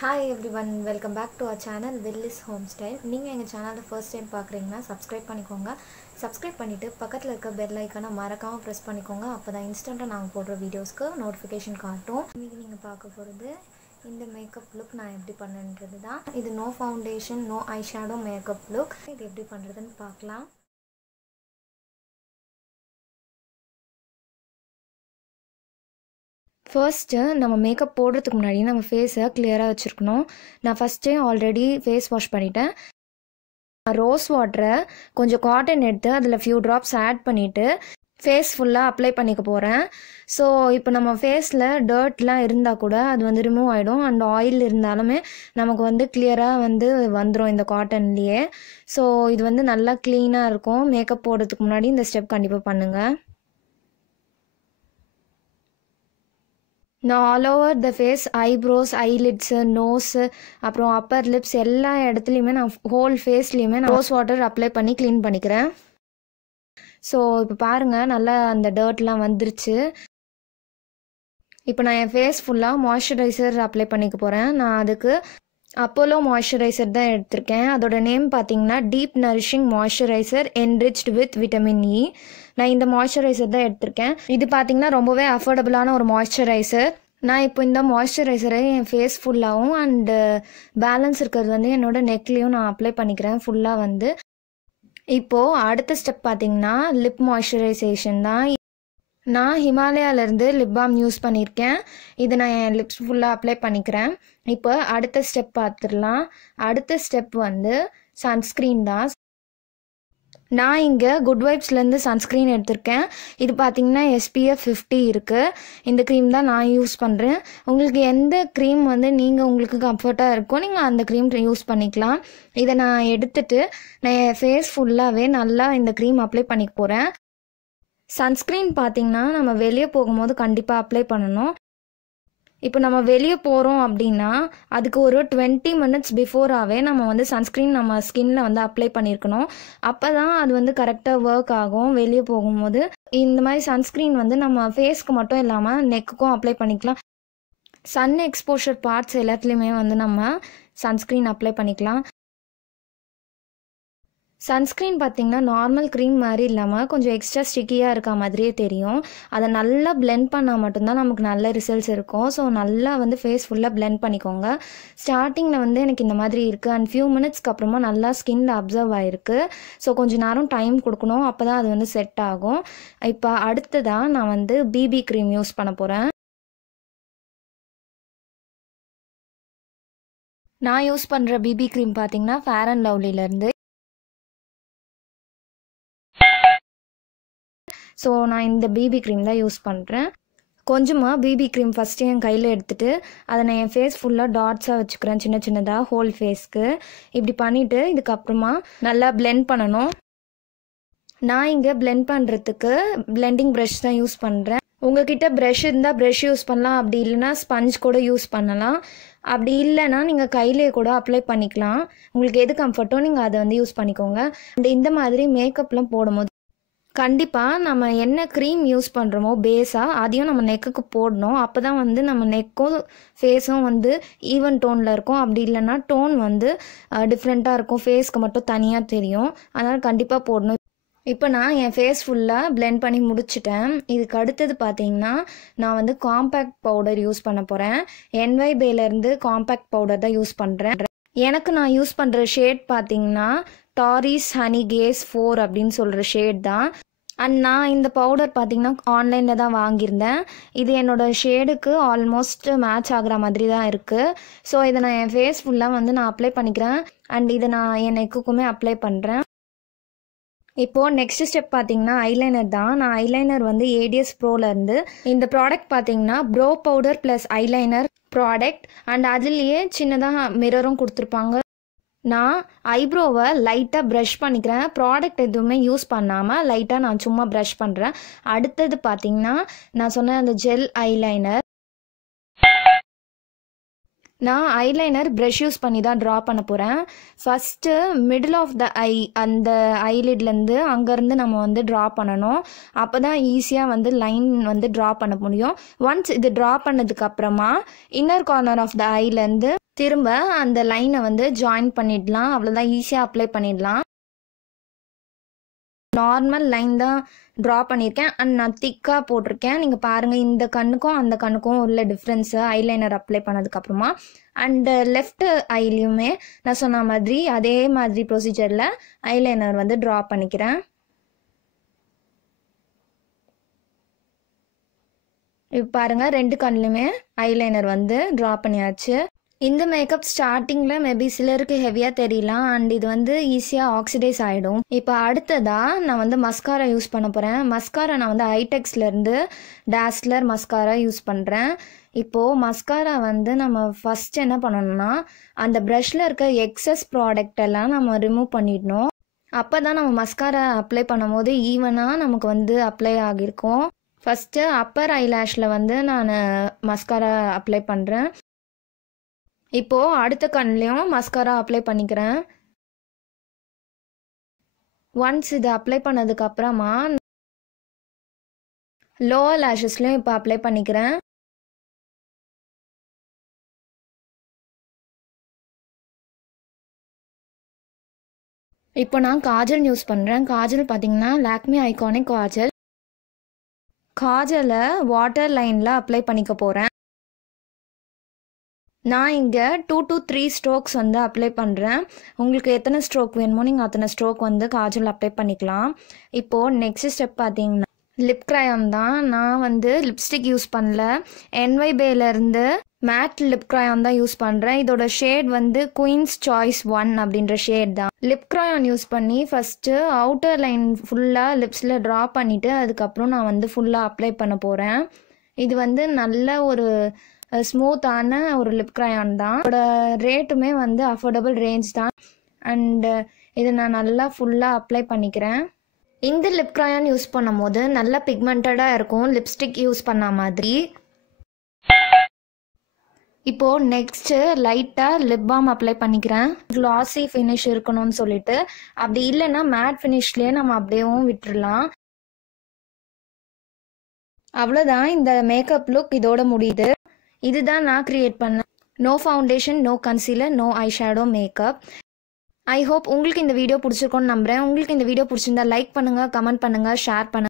Hi everyone, welcome back to our channel Willis Homestyle. நீங்க எங்க சேனலை first time பார்க்கறீங்கன்னா subscribe பண்ணிக்கோங்க. subscribe பண்ணிட்டு பக்கத்துல இருக்க bell icon-ஐ மறக்காம press பண்ணிக்கோங்க. அப்பதான் இன்ஸ்டன்ட்டா நாங்க போடுற வீடியோஸ்க்கு notification காட்டும். இன்னைக்கு நீங்க பார்க்க போறது இந்த மேக்கப் லுக் நான் எப்படி பண்ணேன்றது தான். இது no foundation, no eyeshadow makeup look. இது எப்படி பண்றதுன்னு பார்க்கலாம். First, நம்ம மேக்கப் போடுறதுக்கு முன்னாடி நம்ம ஃபேஸை கிளியராக வச்சுருக்கணும். நான் ஃபஸ்ட்டே ஆல்ரெடி ஃபேஸ் வாஷ் பண்ணிட்டேன். ரோஸ் வாட்டரை கொஞ்சம் காட்டன் எடுத்து அதில் ஃபியூ ட்ராப்ஸ் ஆட் பண்ணிவிட்டு ஃபேஸ் ஃபுல்லாக அப்ளை பண்ணிக்க போகிறேன். ஸோ இப்போ நம்ம ஃபேஸில் டர்ட்லாம் இருந்தால் கூட அது வந்து ரிமூவ் ஆகிடும். அண்ட் ஆயில் இருந்தாலுமே நமக்கு வந்து கிளியராக வந்துடும் இந்த காட்டன்லேயே. ஸோ இது வந்து நல்லா க்ளீனாக இருக்கும். மேக்கப் போடுறதுக்கு முன்னாடி இந்த ஸ்டெப் கண்டிப்பாக பண்ணுங்கள். நான் all over the face, eyebrows, eyelids, nose, அப்புறம் அப்பர் லிப்ஸ் எல்லா இடத்துலையுமே நான் ஹோல் ஃபேஸ்லேயுமே நான் ரோஸ் வாட்டர் அப்ளை பண்ணி க்ளீன் பண்ணிக்கிறேன். ஸோ இப்போ பாருங்கள், நல்லா அந்த டர்ட்லாம் வந்துருச்சு. இப்போ நான் என் ஃபேஸ் ஃபுல்லாக மாய்ஸ்சரைசர் அப்ளை பண்ணிக்க போகிறேன். நான் அதுக்கு அப்போலோ மாய்ஸ்சரைசர் தான் எடுத்திருக்கேன். அதோட நேம் பார்த்தீங்கன்னா deep nourishing moisturiser enriched with vitamin E. நான் இந்த மாய்ஸ்சரைசர் தான் எடுத்திருக்கேன். இது பார்த்தீங்கன்னா ரொம்பவே அஃபோர்டபுளான ஒரு மாய்ஸ்சரைசர். நான் இப்போ இந்த மாய்ஸ்சரைசரை என் ஃபேஸ் ஃபுல்லாகவும் அண்டு பேலன்ஸ் இருக்கிறது வந்து என்னோட நெக்லேயும் நான் அப்ளை பண்ணிக்கிறேன் ஃபுல்லாக இப்போது அடுத்த ஸ்டெப் பார்த்தீங்கன்னா லிப் மாய்ஸ்சரைசேஷன் தான். நான் ஹிமாலயாவிலேருந்து லிப் பாம் யூஸ் பண்ணியிருக்கேன். இது நான் என் லிப்ஸ் ஃபுல்லாக அப்ளை பண்ணிக்கிறேன். இப்போ அடுத்த ஸ்டெப் பார்த்துடலாம். அடுத்த ஸ்டெப் சன்ஸ்க்ரீன் தான். நான் இங்கே குட் வைப்ஸ்லேருந்து சன்ஸ்க்ரீன் எடுத்திருக்கேன். இது பார்த்தீங்கன்னா SPF 50 இருக்குது. இந்த க்ரீம் தான் நான் யூஸ் பண்ணுறேன். உங்களுக்கு எந்த க்ரீம் நீங்கள் உங்களுக்கு கம்ஃபர்ட்டாக இருக்கோ நீங்கள் அந்த க்ரீம் யூஸ் பண்ணிக்கலாம். இதை நான் எடுத்துட்டு நான் என் ஃபேஸ் ஃபுல்லாகவே நல்லா இந்த க்ரீம் அப்ளை பண்ணிக்க போகிறேன். சன்ஸ்க்ரீன் பார்த்தீங்கன்னா நம்ம வெளியே போகும்போது கண்டிப்பாக அப்ளை பண்ணணும். இப்போ நம்ம வெளியே போகிறோம் அப்படின்னா அதுக்கு ஒரு 20 minutes பிஃபோராகவே நம்ம சன்ஸ்க்ரீன் நம்ம ஸ்கின்னில் அப்ளை பண்ணியிருக்கணும். அப்போ தான் அது கரெக்டாக ஒர்க் ஆகும் வெளியே போகும்போது. இந்த மாதிரி சன்ஸ்க்ரீன் நம்ம ஃபேஸ்க்கு மட்டும் இல்லாமல் நெக்குக்கும் அப்ளை பண்ணிக்கலாம். சன் எக்ஸ்போஷர் பார்ட்ஸ் எல்லாத்துலேயுமே நம்ம சன்ஸ்க்ரீன் அப்ளை பண்ணிக்கலாம். சன்ஸ்க்ரீன் பார்த்திங்கன்னா நார்மல் க்ரீம் மாதிரி இல்லாமல் கொஞ்சம் எக்ஸ்ட்ரா ஸ்டிக்கியாக இருக்க மாதிரியே தெரியும். அதை நல்லா பிளெண்ட் பண்ணால் மட்டும்தான் நமக்கு நல்ல ரிசல்ட்ஸ் இருக்கும். ஸோ நல்லா ஃபேஸ் ஃபுல்லாக பிளெண்ட் பண்ணிக்கோங்க. ஸ்டார்டிங்கில் எனக்கு இந்த மாதிரி இருக்குது. அண்ட் ஃபியூ மினிட்ஸ்க்கு அப்புறமா நல்லா ஸ்கின்ல அப்சர்வ் ஆகிருக்கு. ஸோ கொஞ்சம் நேரம் டைம் கொடுக்கணும். அப்போ தான் அது செட் ஆகும். இப்போ அடுத்ததாக நான் பிபி க்ரீம் யூஸ் பண்ண போகிறேன். நான் யூஸ் பண்ணுற பிபி க்ரீம் பார்த்திங்கன்னா ஃபேர் அண்ட் லவ்லிலேருந்து. ஸோ நான் இந்த பிபி க்ரீம் தான் யூஸ் பண்ணுறேன். கொஞ்சமாக பிபி க்ரீம் ஃபஸ்ட்டு என் கையில் எடுத்துகிட்டு அதை நான் என் ஃபேஸ் ஃபுல்லாக டாட்ஸாக வச்சுக்கிறேன், சின்ன சின்னதாக ஹோல் ஃபேஸ்க்கு. இப்படி பண்ணிவிட்டு இதுக்கப்புறமா நல்லா பிளெண்ட் பண்ணணும். நான் இங்கே பிளெண்ட் பண்ணுறதுக்கு பிளெண்டிங் ப்ரஷ் தான் யூஸ் பண்ணுறேன். உங்கள்கிட்ட ப்ரஷ் இருந்தால் ப்ரஷ் யூஸ் பண்ணலாம். அப்படி இல்லைனா ஸ்பஞ்ச் கூட யூஸ் பண்ணலாம். அப்படி இல்லைன்னா நீங்கள் கையிலே கூட அப்ளை பண்ணிக்கலாம். உங்களுக்கு எது கம்ஃபர்ட்டோ நீங்கள் அதை யூஸ் பண்ணிக்கோங்க. அண்ட் இந்த மாதிரி மேக்கப்லாம் போடும்போது கண்டிப்பாக நம்ம என்ன க்ரீம் யூஸ் பண்ணுறோமோ பேஸாக அதையும் நம்ம நெக்குக்கு போடணும். அப்போ தான் நம்ம நெக்கும் ஃபேஸும் ஈவன் டோனில் இருக்கும். அப்படி இல்லைன்னா டோன் டிஃப்ரெண்ட்டாக இருக்கும், ஃபேஸ்க்கு மட்டும் தனியாக தெரியும். அதனால் கண்டிப்பாக போடணும். இப்போ நான் என் ஃபேஸ் ஃபுல்லாக பிளெண்ட் பண்ணி முடிச்சிட்டேன். இதுக்கு அடுத்தது பார்த்தீங்கன்னா நான் காம்பேக்ட் பவுடர் யூஸ் பண்ண போகிறேன். NYBேலேருந்து காம்பேக்ட் பவுடர் தான் யூஸ் பண்ணுறேன். எனக்கு நான் யூஸ் பண்ணுற ஷேட் பார்த்தீங்கன்னா டாரிஸ் ஹனி கேஸ் 4 அப்படின்னு சொல்கிற ஷேட் தான். அண்ட் நான் இந்த பவுடர் பார்த்திங்கன்னா ஆன்லைனில் தான் வாங்கியிருந்தேன். இது என்னோடய ஷேடுக்கு ஆல்மோஸ்ட் மேட்ச் ஆகிற மாதிரி தான் இருக்குது. ஸோ இதை நான் என் ஃபேஸ் ஃபுல்லாக நான் அப்ளை பண்ணிக்கிறேன். அண்ட் இதை நான் என் நெக்குக்குமே அப்ளை பண்ணுறேன். இப்போது நெக்ஸ்ட் ஸ்டெப் பார்த்தீங்கன்னா ஐலைனர் தான். நான் ஐலைனர் ADS ப்ரோலேருந்து இந்த ப்ராடக்ட் பார்த்தீங்கன்னா bro powder plus eyeliner product. And அதுலேயே சின்னதாக மிரரும் கொடுத்துருப்பாங்க. நான் ஐப்ரோவை லைட்டாக ப்ரஷ் பண்ணிக்கிறேன். ப்ராடக்ட் எதுவுமே யூஸ் பண்ணாமல் லைட்டாக நான் சும்மா ப்ரஷ் பண்ணுறேன். அடுத்தது பார்த்திங்கன்னா நான் சொன்ன அந்த ஜெல் ஐலைனர். நான் ஐலைனர் ப்ரஷ் யூஸ் பண்ணி தான் ட்ரா பண்ண போகிறேன். ஃபஸ்ட்டு மிடில் ஆஃப் த ஐ, அந்த ஐலிட்லேருந்து அங்கேருந்து நம்ம வந்து ட்ரா பண்ணணும். அப்போ தான் ஈஸியாக வந்து லைன் வந்து ட்ரா பண்ண முடியும். ஒன்ஸ் இது ட்ரா பண்ணதுக்கப்புறமா இன்னர் கார்னர் ஆஃப் த ஐலேருந்து திரும்ப அந்த லைனை வந்து ஜாயின் பண்ணிடலாம். அவ்வளோதான், ஈஸியாக அப்ளை பண்ணிடலாம். நார்மல் லைன் தான் ட்ரா பண்ணியிருக்கேன் அண்ட் நான் திக்காக போட்டிருக்கேன். நீங்கள் பாருங்கள், இந்த கண்ணுக்கும் அந்த கண்ணுக்கும் உள்ள டிஃப்ரென்ஸு ஐலைனர் அப்ளை பண்ணதுக்கப்புறமா. அண்டு லெஃப்ட் ஐலையுமே நான் சொன்ன மாதிரி அதே மாதிரி ப்ரொசீஜரில் ஐலைனர் வந்து ட்ரா பண்ணிக்கிறேன். இப்போ பாருங்கள், 2 கண்ணுலையுமே ஐலைனர் வந்து ட்ரா பண்ணியாச்சு. இந்த மேக்கப் ஸ்டார்டிங்கில் மேபி சிலருக்கு ஹெவியாக தெரியலாம் அண்ட் இது வந்து ஈஸியாக ஆக்சிடைஸ் ஆகிடும். இப்போ அடுத்ததாக நான் வந்து மஸ்காரா யூஸ் பண்ண போகிறேன். மஸ்காரா நான் வந்து ஐடெக்ஸ்லேருந்து டாஸ்லர் மஸ்காரா யூஸ் பண்ணுறேன். இப்போது மஸ்காரா வந்து நம்ம ஃபஸ்ட் என்ன பண்ணணும்னா அந்த ப்ரஷில் இருக்க எக்ஸஸ் ப்ராடக்ட் எல்லாம் நம்ம ரிமூவ் பண்ணிடணும். அப்போ தான் நம்ம மஸ்காரா அப்ளை பண்ணும் போது ஈவனாக நமக்கு வந்து அப்ளை ஆகியிருக்கும். ஃபஸ்ட்டு அப்பர் ஐலாஷில் வந்து நான் மஸ்காரா அப்ளை பண்ணுறேன். இப்போது அடுத்த கண்லேயும் மஸ்காரா அப்ளை பண்ணிக்கிறேன். ஒன்ஸ் இது அப்ளை பண்ணதுக்கப்புறமா லோவர் லேஷஸ்லையும் இப்போ அப்ளை பண்ணிக்கிறேன். இப்போ நான் காஜல் யூஸ் பண்ணுறேன். காஜல் பார்த்தீங்கன்னா லாக்மி ஐகானிக் காஜல். காஜலை வாட்டர் லைனில் அப்ளை பண்ணிக்க போகிறேன். நான் இங்கே 2 to 3 ஸ்ட்ரோக்ஸ் வந்து அப்ளை பண்ணுறேன். உங்களுக்கு எத்தனை ஸ்ட்ரோக் வேணுமோ நீங்கள் அத்தனை ஸ்ட்ரோக் வந்து காஜல் அப்ளை பண்ணிக்கலாம். இப்போது நெக்ஸ்ட் ஸ்டெப் பார்த்தீங்கன்னா லிப் கிரையான் தான். நான் வந்து லிப்ஸ்டிக் யூஸ் பண்ணல, NYBேலேருந்து மேட் லிப் கிரையான் தான் யூஸ் பண்ணுறேன். இதோட ஷேட் வந்து குயின்ஸ் சாய்ஸ் 1 அப்படின்ற ஷேட் தான். லிப் கிரையான் யூஸ் பண்ணி ஃபஸ்ட்டு அவுட்டர் லைன் ஃபுல்லாக லிப்ஸில் ட்ரா பண்ணிவிட்டு அதுக்கப்புறம் நான் வந்து ஃபுல்லாக அப்ளை பண்ண போகிறேன். இது வந்து நல்ல ஒரு ஸ்மூத்தான ஒரு லிப் கிரையான் தான். இதோட ரேட்டுமே வந்து அஃபோர்டபுள் ரேஞ்ச் தான். அண்டு இதை நான் நல்லா ஃபுல்லாக அப்ளை பண்ணிக்கிறேன். இந்த லிப் கிரையான் யூஸ் பண்ணும் போது நல்லா பிக்மெண்டடாக இருக்கும், லிப்ஸ்டிக் யூஸ் பண்ண மாதிரி. இப்போது நெக்ஸ்ட்டு லைட்டாக லிப் பாம் அப்ளை பண்ணிக்கிறேன். க்ளாஸி ஃபினிஷ் இருக்கணும்னு சொல்லிட்டு. அப்படி இல்லைன்னா மேட் ஃபினிஷ்லேயே நம்ம அப்படியேவும் விட்டுடலாம். அவ்வளோதான், இந்த மேக்கப் லுக் இதோட முடியுது. இதுதான் நான் கிரியேட் பண்ணேன். No foundation, no concealer, no eyeshadow makeup. I hope உங்களுக்கு இந்த வீடியோ பிடிச்சிருக்கோன்னு நம்புகிறேன். உங்களுக்கு இந்த வீடியோ பிடிச்சிருந்தா லைக் பண்ணுங்கள், கமெண்ட் பண்ணுங்கள், ஷேர் பண்ணுங்கள்.